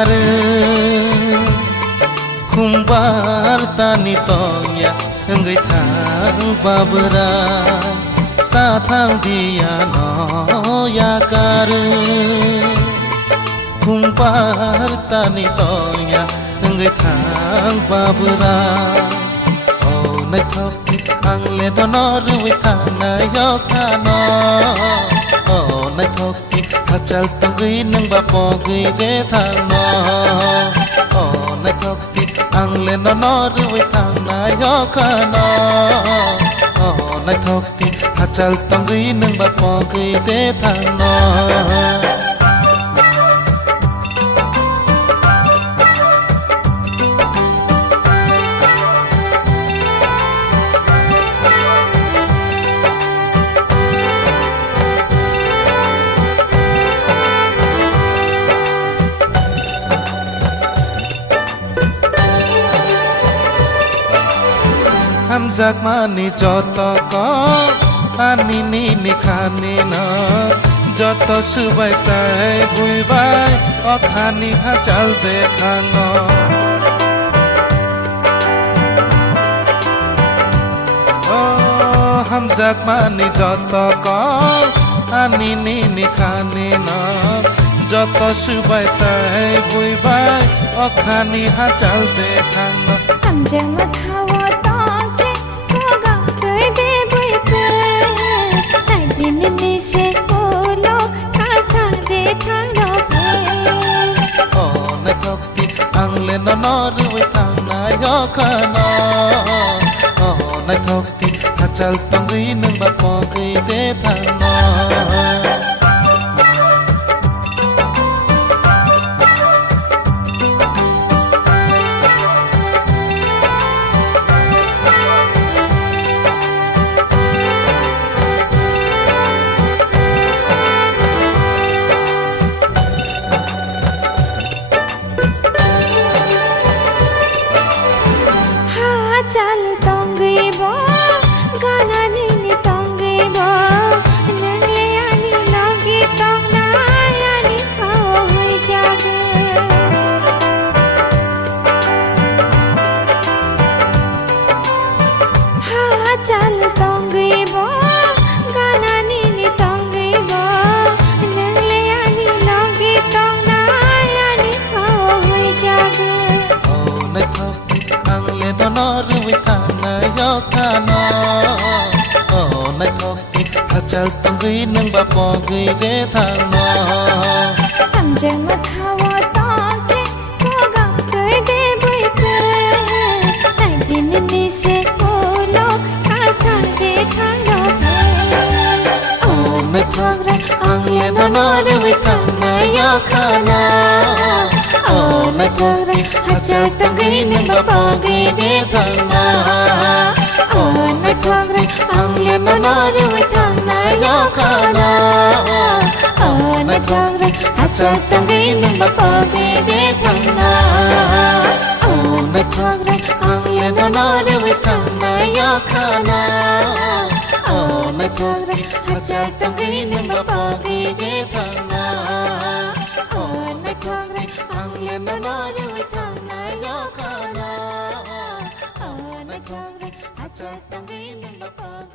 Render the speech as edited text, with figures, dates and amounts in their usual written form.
car खुम्बार तानी तोया हंगै थां बाबरा ता थां दिया नया कार खुम्बार तानी तोया हंगै थां बाबरा ओ नै थोकी आंले दोनर वे थांनाय खानो ओ नै थोकी हाचाल तंगै नों बापगै दे थांनो ओ नै थोकी आंले दोनर वे थांनाय खानो ओ नै थोकी हाचाल तंगै नों बापगै दे थांनो hamzak mani joto ko ani ni khani na joto subai tai bui bai o khani ha chal de khano o hamzak mani joto ko ani ni khani na joto subai tai bui bai o khani ha chal de khano hamjang ma khawa से खोलो खाता दे थांनो ओ नै थोकी आंले ननर वे थांनाय खानो ओ नै थोकी हाचाल तंगै नों बापगै दे थांनो चल तंगे बो गाना नी तंगे बो नंगले आनी लगे तंगना आनी खाओ हुई जागे हाँ चल तंगे बो गाना नी तंगे बो नंगले आनी लगे तंगना आनी खाओ हुई जागे ओ नै थोकी आंले दोनर वे थांनाय खानो ओ नै थोकी हाचाल तंगै नों बापगै दे थांनो hamjang ma khawa tongke koga koi de bui pe tai din ni se kholo kata de thangno ओ नै थोकी आंले दोनर वे थांनाय खानो ओ नै थोकी हाचाल तंगै नों बापगै दे थांनो ओ नै थोकी आंले दोनर वे थांनाय खानो ओ नै थोकी हाचाल तंगै नों बापगै दे थांनो ओ नै थोकी आंले दोनर वे थांनाय खानो ओ नै थोकी हाचाल तंगै नों बापगै दे थांनो ओ नै थोकी आंले दोनर वे थांनाय खानो ओ नै थोकी हाचाल तंगै नों बापगै